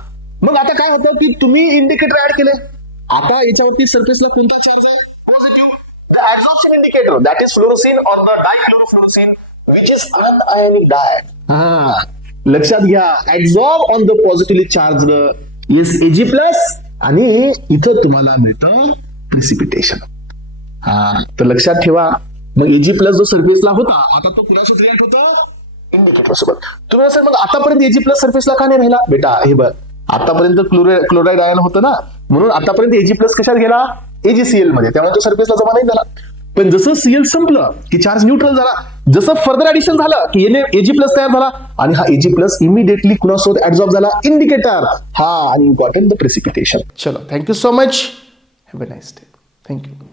मग आता काय होतं की तुम्ही इंडिकेटर ऍड केले. आता याच्यावरती सरफेसला कोणता चार्ज आहे, positive. The absorption indicator that is fluorescein or the dichlorofluorescein which is anionic dye. लक्षात घ्या, absorb on the positively charge is Ag plus आणि इथं तुम्हाला मिळतं प्रिसिपिटेशन. तर लक्षात ठेवा. मग Ag प्लस जो सरफेसला होता आता तो कुणासोबत रिॲक्ट होता, इंडिकेटर सोबत. तुम्ही असेल मग आतापर्यंत Ag प्लस सरफेसला का नाही राहिला बेटा, हे बघ आतापर्यंत क्लोराईड आयन होतं ना, म्हणून आतापर्यंत Ag प्लस कशात गेला AgCl मध्ये, त्यामुळे तो सरफेसला जमा नाही झाला. पण जसं Cl संपलं की चार्ज न्यूट्रल झाला, जसं फर्दर ऍडिशन झालं की Ag प्लस तयार झाला आणि हा Ag प्लस इमिडिएटली कुणासोबत ऍब्झॉर्ब झाला, इंडिकेटर. आणि you got in the precipitation. चलो, thank you so much, have a nice day. Thank you.